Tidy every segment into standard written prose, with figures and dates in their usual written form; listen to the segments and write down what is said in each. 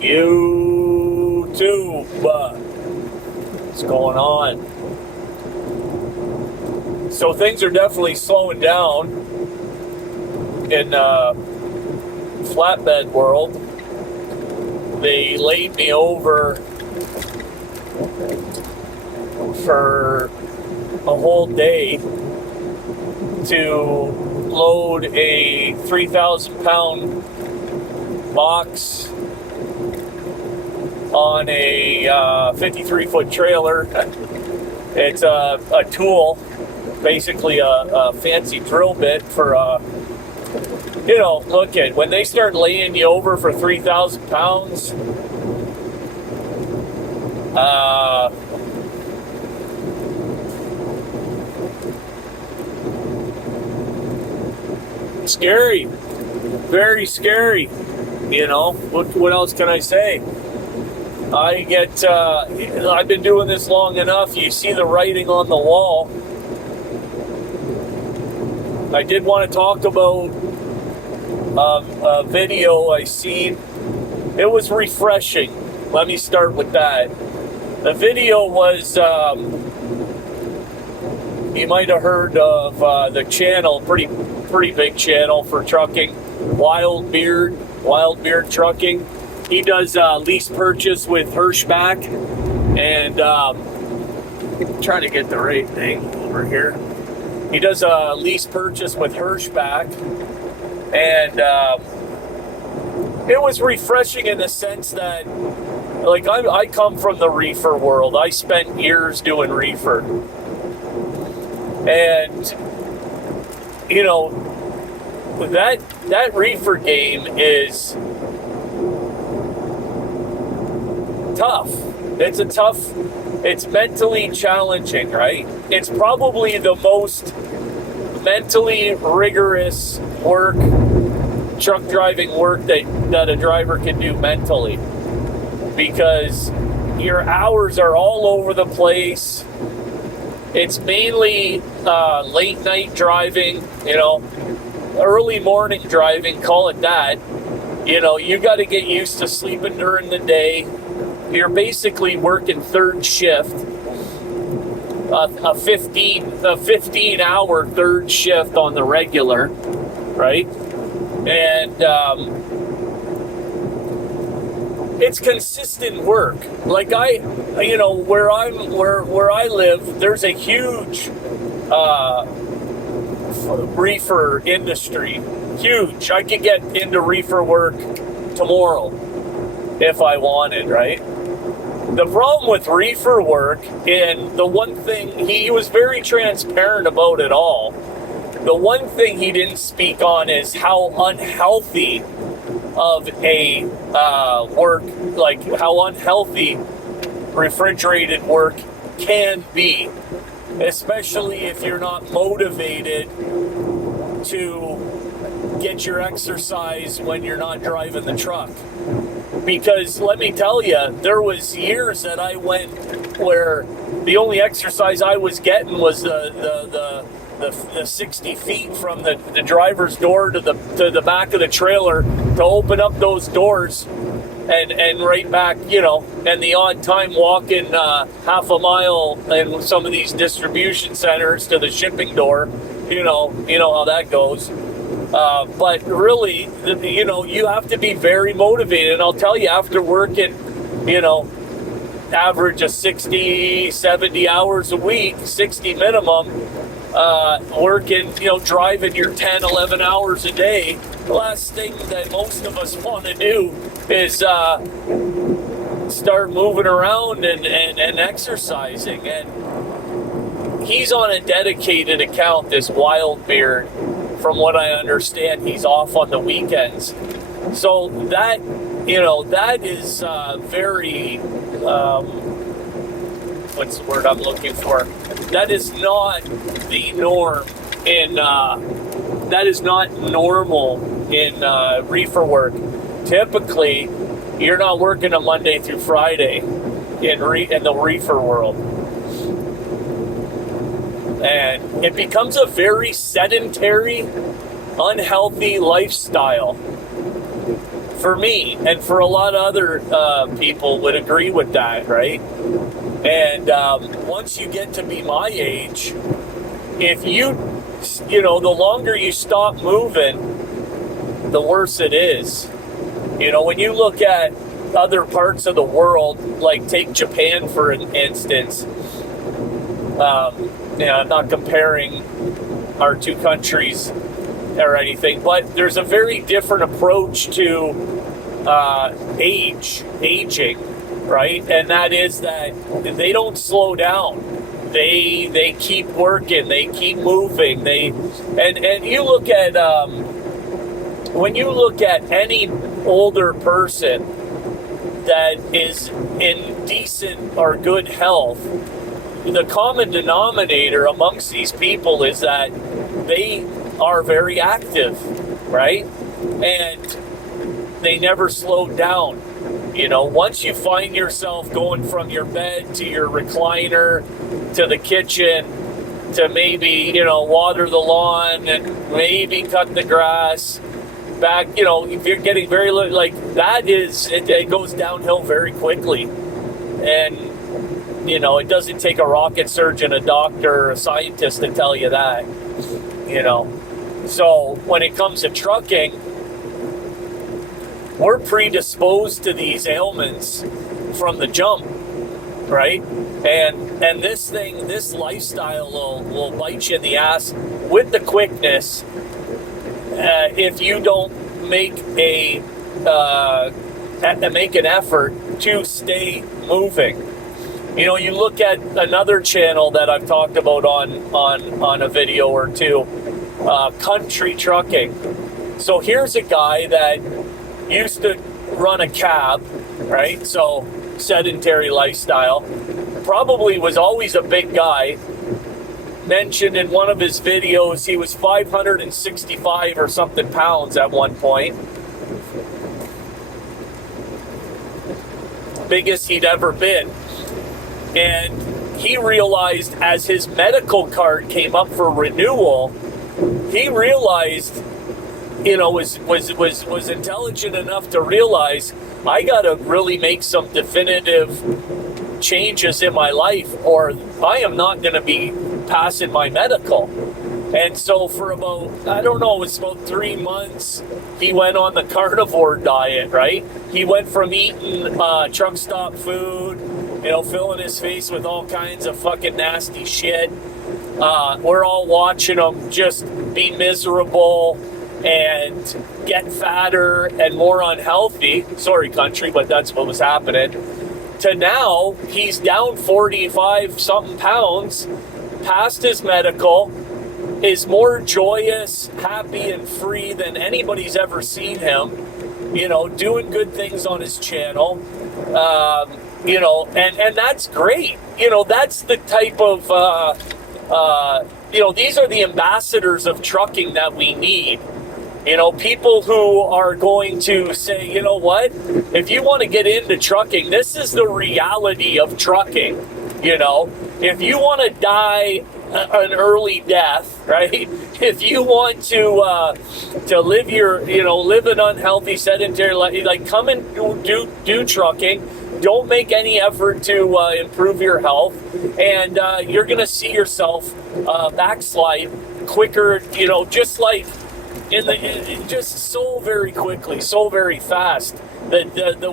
YouTube, what's going on? So things are definitely slowing down in flatbed world. They laid me over for a whole day to load a 3,000-pound box on a 53-foot trailer. It's a tool, basically a fancy drill bit for look at when they start laying you over for 3,000 pounds. Scary, very scary. What else can I say? I've been doing this long enough. You see the writing on the wall. I did want to talk about a video I seen. It was refreshing. Let me start with that. The video was, you might have heard of the channel, pretty big channel for trucking, Wild Beard Trucking. He does lease purchase with hiRschBAch, and I'm trying to get the right thing over here. He does a lease purchase with hiRschBAch, and it was refreshing in the sense that, like, I come from the reefer world. I spent years doing reefer, and that reefer game is tough. It's mentally challenging, right? It's probably the most mentally rigorous work, truck driving work that a driver can do mentally, because your hours are all over the place. It's mainly late night driving, early morning driving, call it that. You got to get used to sleeping during the day. You're basically working third shift, a 15-hour third shift on the regular, right? And it's consistent work. Like where I live, there's a huge reefer industry. Huge. I could get into reefer work tomorrow if I wanted, right? The problem with reefer work, and the one thing, he was very transparent about it all. The one thing he didn't speak on is how unhealthy of a work, like how unhealthy refrigerated work can be, especially if you're not motivated to get your exercise when you're not driving the truck. Because let me tell you, there was years that I went where the only exercise I was getting was the 60 feet from the driver's door to the back of the trailer to open up those doors and right back, and the odd time walking half a mile in some of these distribution centers to the shipping door. You know how that goes. But really, you have to be very motivated. And I'll tell you, after working, average of 60, 70 hours a week, 60 minimum, working, driving your 10, 11 hours a day, the last thing that most of us want to do is start moving around and exercising. And he's on a dedicated account, this Wild Beard. From what I understand, he's off on the weekends. So that is very, what's the word I'm looking for? That is not the norm that is not normal in reefer work. Typically, you're not working a Monday through Friday in the reefer world. And it becomes a very sedentary, unhealthy lifestyle for me and for a lot of other people would agree with that, right? And once you get to be my age, if you know, the longer you stop moving, the worse it is. You know, when you look at other parts of the world, like take Japan for an instance, I'm not comparing our two countries or anything, but there's a very different approach to aging, right? And that is that they don't slow down. They keep working, they keep moving. And you look at when you look at any older person that is in decent or good health, the common denominator amongst these people is that they are very active, right? And they never slow down. You know, once you find yourself going from your bed to your recliner to the kitchen to maybe, you know, water the lawn and maybe cut the grass back, you know, if you're getting very like that is, it goes downhill very quickly. And you know, it doesn't take a rocket surgeon, a doctor, or a scientist to tell you that, you know. So when it comes to trucking, we're predisposed to these ailments from the jump, right? And this lifestyle will bite you in the ass with the quickness if you don't make an effort to stay moving. You know, you look at another channel that I've talked about on a video or two, Country Trucking. So here's a guy that used to run a cab, right? So sedentary lifestyle. Probably was always a big guy. Mentioned in one of his videos he was 565 or something pounds at one point. Biggest he'd ever been. And he realized as his medical card came up for renewal, he realized, you know, was intelligent enough to realize I got to really make some definitive changes in my life or I am not going to be passing my medical. And so for about, I don't know, it was about 3 months, he went on the carnivore diet, right? He went from eating truck stop food, you know, filling his face with all kinds of fucking nasty shit. We're all watching him just be miserable and get fatter and more unhealthy. Sorry, country, but that's what was happening. To now, he's down 45 something pounds, passed his medical, is more joyous, happy, and free than anybody's ever seen him. You know, doing good things on his channel. You know, and that's great. You know, that's the type of, you know, these are the ambassadors of trucking that we need. You know, people who are going to say, you know what, if you want to get into trucking, this is the reality of trucking. You know, if you want to die an early death, right? If you want to live live an unhealthy sedentary life, like come and do trucking. Don't make any effort to improve your health, and you're going to see yourself backslide quicker. You know, just like just so very quickly, so very fast. The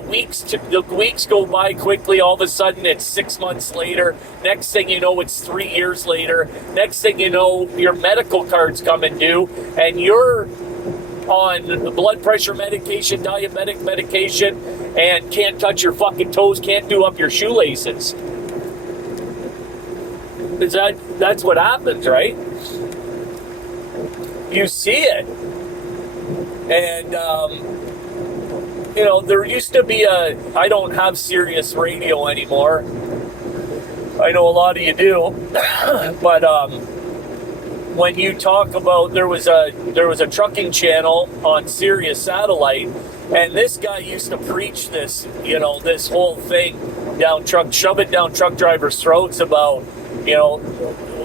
weeks go by quickly. All of a sudden, it's 6 months later. Next thing you know, it's 3 years later. Next thing you know, your medical card's coming due, and you're on blood pressure medication, diabetic medication, and can't touch your fucking toes, can't do up your shoelaces. That's what happens, right? You see it. And, you know, there used to be I don't have Sirius radio anymore. I know a lot of you do. But, when you talk about, there was a trucking channel on Sirius Satellite, and this guy used to preach this, you know, this whole thing shove it down truck drivers' throats about, you know,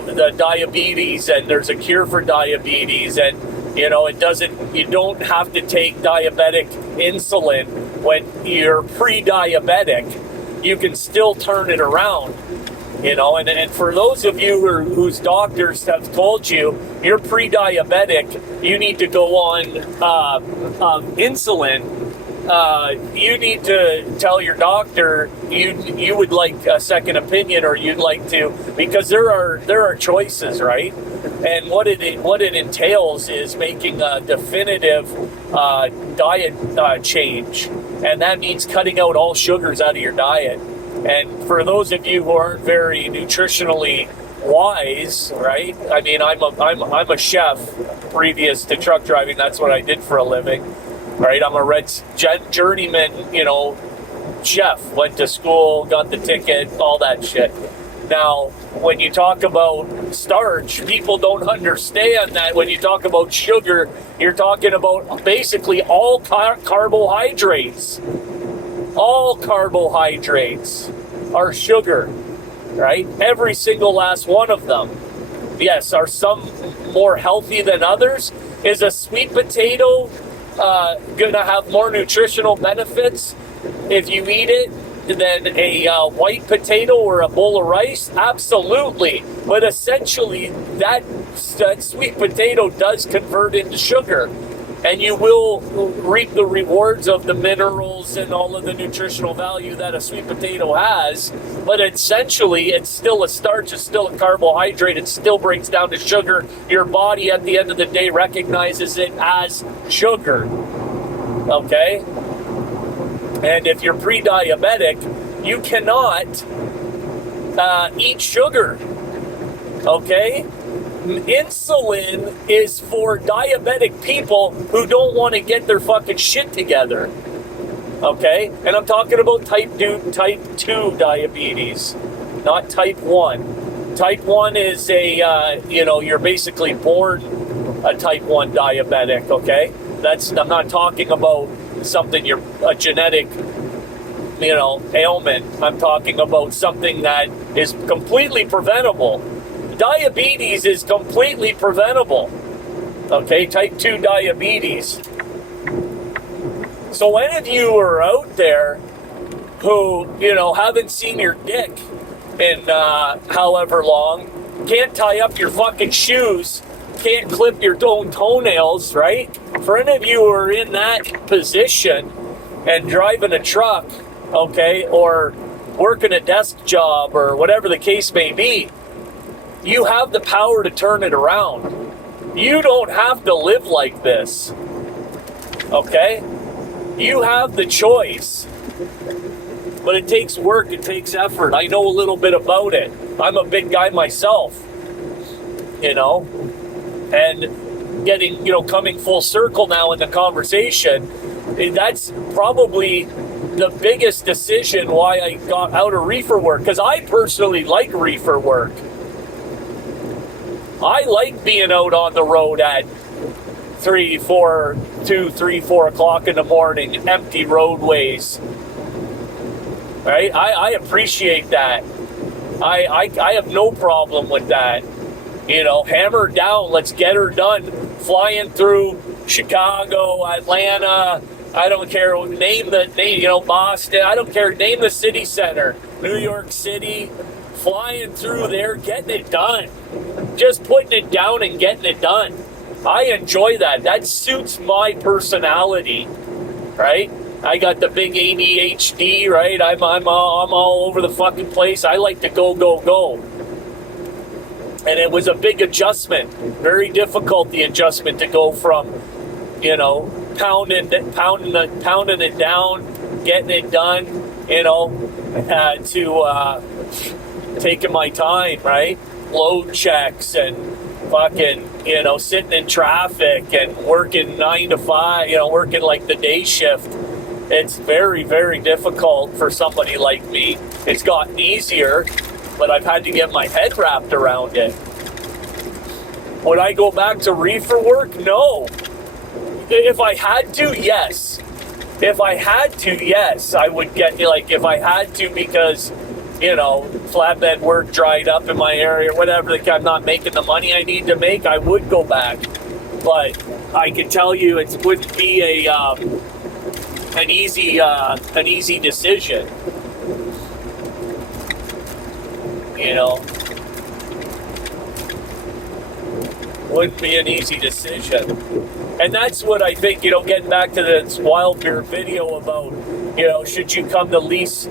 the diabetes, and there's a cure for diabetes, and You know, you don't have to take diabetic insulin when you're pre-diabetic. You can still turn it around, you know, and for those of you whose doctors have told you you're pre-diabetic, you need to go on insulin, you need to tell your doctor you would like a second opinion, or you'd like to, because there are choices, right? And what it entails is making a definitive diet change, and that means cutting out all sugars out of your diet. And for those of you who aren't very nutritionally wise, right? I mean, I'm a chef. Previous to truck driving, that's what I did for a living, right? I'm a journeyman, you know, chef. Went to school, got the ticket, all that shit. Now, when you talk about starch, people don't understand that when you talk about sugar, you're talking about basically all carbohydrates. All carbohydrates are sugar, right? Every single last one of them. Yes, are some more healthy than others? Is a sweet potato going to have more nutritional benefits if you eat it than a white potato or a bowl of rice? Absolutely. But essentially, that sweet potato does convert into sugar. And you will reap the rewards of the minerals and all of the nutritional value that a sweet potato has. But essentially, it's still a starch, it's still a carbohydrate, it still breaks down to sugar. Your body, at the end of the day, recognizes it as sugar. Okay? And if you're pre-diabetic, you cannot eat sugar. Okay? Insulin is for diabetic people who don't want to get their fucking shit together. Okay? And I'm talking about type 2 diabetes, not type 1. Type 1 is you're basically born a type 1 diabetic, okay? I'm not talking about something a genetic, ailment. I'm talking about something that is completely preventable. Diabetes is completely preventable. Okay, type 2 diabetes. So any of you are out there who, haven't seen your dick in however long, can't tie up your fucking shoes, can't clip your own toenails, right? For any of you who are in that position and driving a truck, okay, or working a desk job or whatever the case may be, you have the power to turn it around. You don't have to live like this. Okay? You have the choice. But it takes work, it takes effort. I know a little bit about it. I'm a big guy myself. And getting, coming full circle now in the conversation, that's probably the biggest decision why I got out of reefer work. Because I personally like reefer work. I like being out on the road at 3, 4 o'clock in the morning, empty roadways. Right? I appreciate that. I have no problem with that. Hammer down, let's get her done. Flying through Chicago, Atlanta, I don't care, name Boston, I don't care, name the city center, New York City, flying through there, getting it done. Just putting it down and getting it done. I enjoy that. That suits my personality, right? I got the big ADHD, right? I'm all over the fucking place. I like to go, go, go. And it was a big adjustment. Very difficult, the adjustment to go from, pounding it down, getting it done, to taking my time, right? Load checks and fucking, sitting in traffic and working 9 to 5, working like the day shift. It's very, very difficult for somebody like me. It's gotten easier, but I've had to get my head wrapped around it. Would I go back to reefer work? No. If I had to, yes. If I had to, yes. I would get, if I had to, because, flatbed work dried up in my area, whatever, I'm not making the money I need to make, I would go back. but I can tell you it wouldn't be an easy decision. You know, wouldn't be an easy decision. And that's what I think, you know, getting back to this wild beer video about, you know, should you come to lease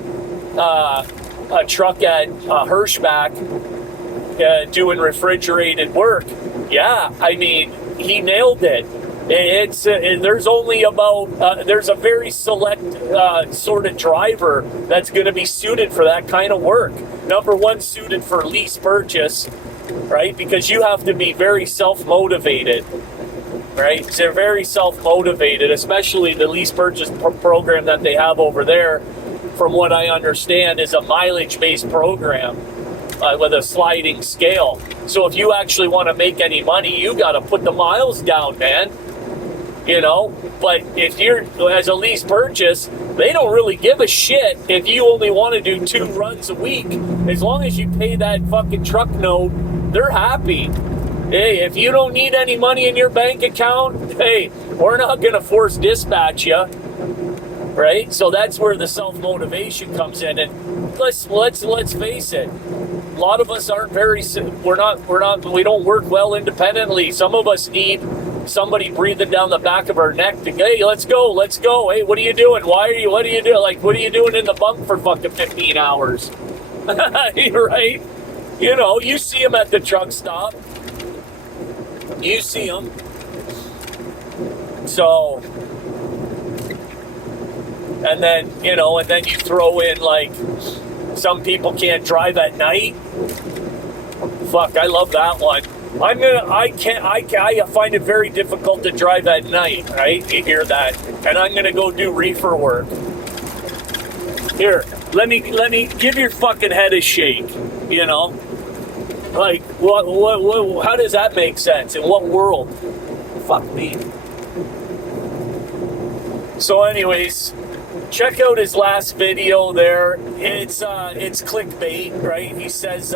a truck at hiRschBAch doing refrigerated work? Yeah, I mean, he nailed it. It's there's only about there's a very select sort of driver that's going to be suited for that kind of work. Number one, suited for lease purchase, right? Because you have to be very self-motivated, right? So they're very self-motivated, especially the lease purchase program that they have over there. From what I understand, is a mileage-based program with a sliding scale. So if you actually want to make any money, you got to put the miles down, man. You know, but if you're as a lease purchase, they don't really give a shit if you only want to do 2 runs a week. As long as you pay that fucking truck note, they're happy. Hey, if you don't need any money in your bank account, hey, we're not going to force dispatch you, right? So that's where the self-motivation comes in. And let's face it. A lot of us aren't we don't work well independently. Some of us need somebody breathing down the back of our neck to, hey, let's go. Hey, what are you doing? What are you doing? Like, what are you doing in the bunk for fucking 15 hours? Right? You know, you see them at the truck stop. You see them. So, and then you throw in, like, some people can't drive at night. Fuck, I love that one. I find it very difficult to drive at night, right? You hear that? And I'm gonna go do reefer work. Here, let me give your fucking head a shake, you know? Like, what how does that make sense? In what world? Fuck me. So anyways, check out his last video there. It's clickbait, right? He says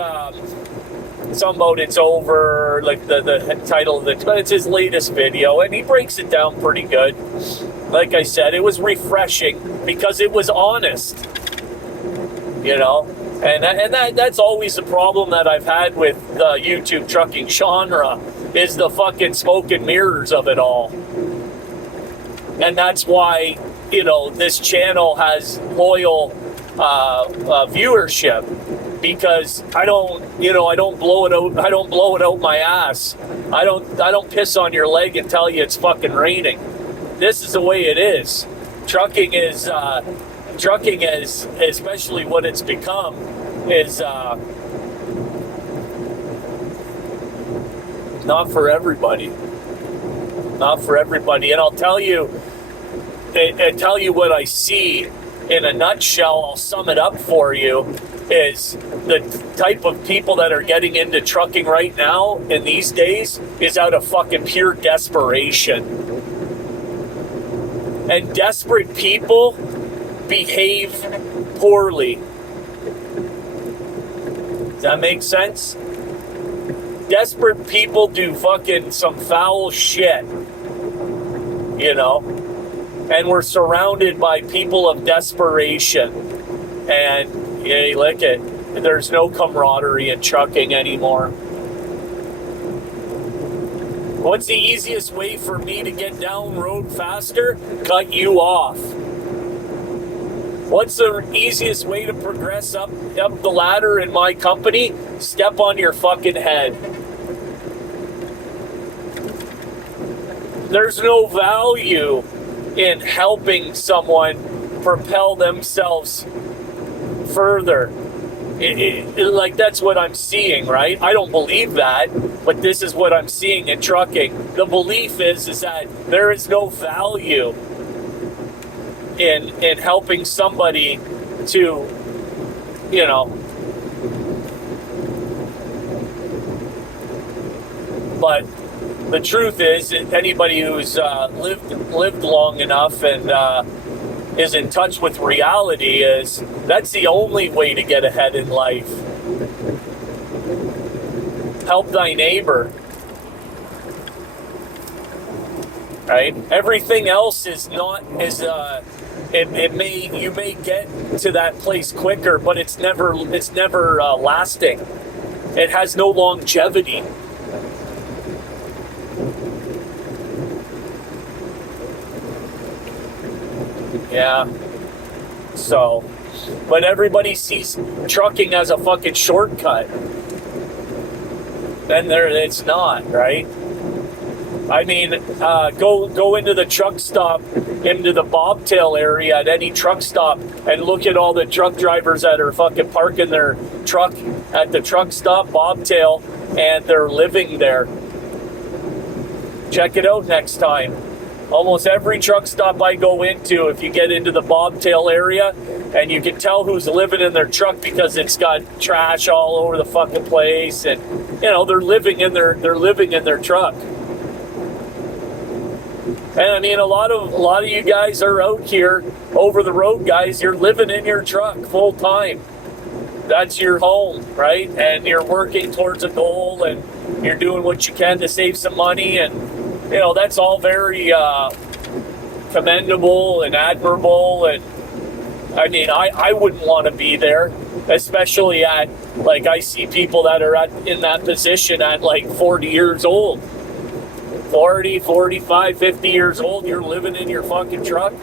something about it's over, like the title of it, but it's his latest video, and he breaks it down pretty good. Like I said, it was refreshing because it was honest, you know, and that's always the problem that I've had with the YouTube trucking genre is the fucking smoke and mirrors of it all, and that's why, you know, this channel has loyal viewership. Because I don't blow it out. I don't blow it out my ass. I don't piss on your leg and tell you it's fucking raining. This is the way it is. Trucking is, especially what it's become, is not for everybody. Not for everybody. And I'll tell you what I see in a nutshell. I'll sum it up for you. Is the type of people that are getting into trucking right now in these days is out of fucking pure desperation. And desperate people behave poorly. Does that make sense? Desperate people do fucking some foul shit. You know? And we're surrounded by people of desperation. And yeah, look it. There's no camaraderie in trucking anymore. What's the easiest way for me to get down road faster? Cut you off. What's the easiest way to progress up the ladder in my company? Step on your fucking head. There's no value in helping someone propel themselves further. Like, that's what I'm seeing, right? I don't believe that, but this is what I'm seeing in trucking. The belief is that there is no value in helping somebody to, you know. But the truth is, anybody who's lived long enough and is in touch with reality is that's the only way to get ahead in life. Help thy neighbor. right? Everything else is not as you may get to that place quicker, but it's never lasting. It has no longevity. Yeah. So, but everybody sees trucking as a fucking shortcut. Then it's not, right? I mean, go into the truck stop, into the bobtail area at any truck stop, and look at all the truck drivers that are fucking parking their truck at the truck stop bobtail, and they're living there. Check it out next time. Almost every truck stop I go into, if you get into the bobtail area, and you can tell who's living in their truck because it's got trash all over the fucking place, and you know they're living in their truck. And I mean, a lot of you guys are out here, over the road guys. You're living in your truck full time. That's your home, right? And you're working towards a goal, and you're doing what you can to save some money, and you know that's all very commendable and admirable. And I mean, I wouldn't want to be there, especially at, like, I see people that are in that position at like 40 years old. 40, 45, 50 years old, you're living in your fucking truck.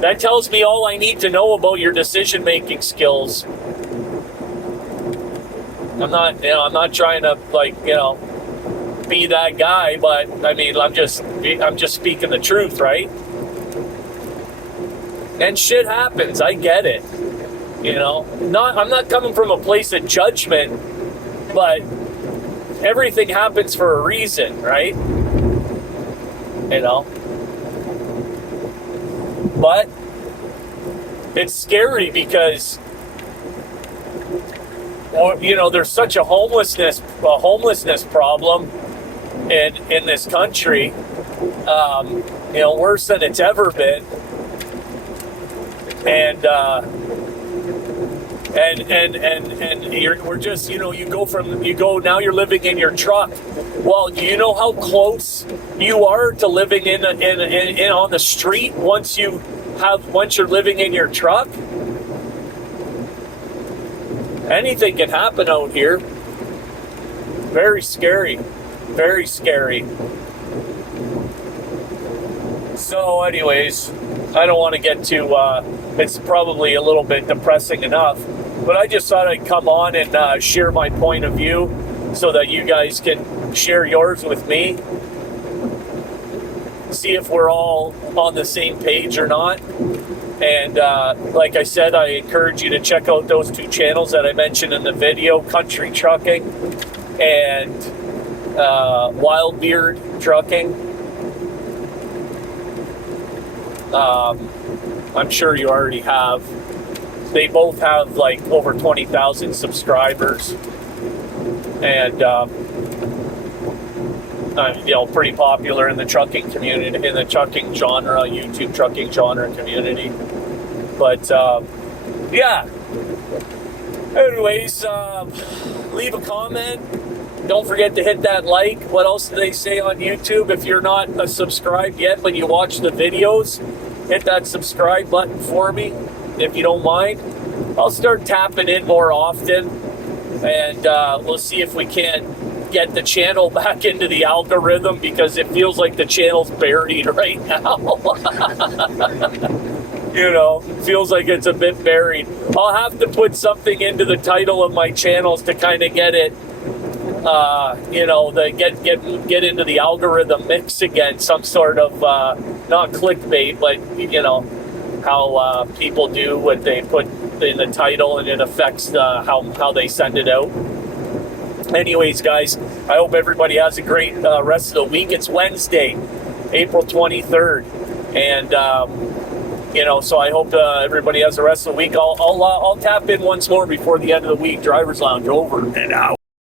That tells me all I need to know about your decision-making skills. I'm not trying to, like, be that guy, but I mean, I'm just speaking the truth, right? And shit happens. I get it. I'm not coming from a place of judgment, but everything happens for a reason, right? But it's scary because, there's such a homelessness problem in this country, worse than it's ever been. And now you're living in your truck. Well, do you know how close you are to living in on the street once you're living in your truck? Anything can happen out here. Very scary. Very scary. So anyways, I don't want to get too, it's probably a little bit depressing enough, but I just thought I'd come on and share my point of view so that you guys can share yours with me. See if we're all on the same page or not. And like I said, I encourage you to check out those two channels that I mentioned in the video, CoNTRaCT and Wildbeard Trucking. I'm sure you already have. They both have like over 20,000 subscribers, and pretty popular in the trucking community, in the trucking genre, YouTube trucking genre community. But yeah. Anyways, leave a comment. Don't forget to hit that like. What else do they say on YouTube? If you're not subscribed yet, but you watch the videos, hit that subscribe button for me, if you don't mind. I'll start tapping in more often, and we'll see if we can get the channel back into the algorithm, because it feels like the channel's buried right now. It feels like it's a bit buried. I'll have to put something into the title of my channels to kind of get it, get into the algorithm mix again. Some sort of, not clickbait, but how people do what they put in the title, and it affects how they send it out. Anyways, guys, I hope everybody has a great rest of the week. It's Wednesday, April 23rd, and so I hope everybody has the rest of the week. I'll tap in once more before the end of the week. Driver's Lounge over and out.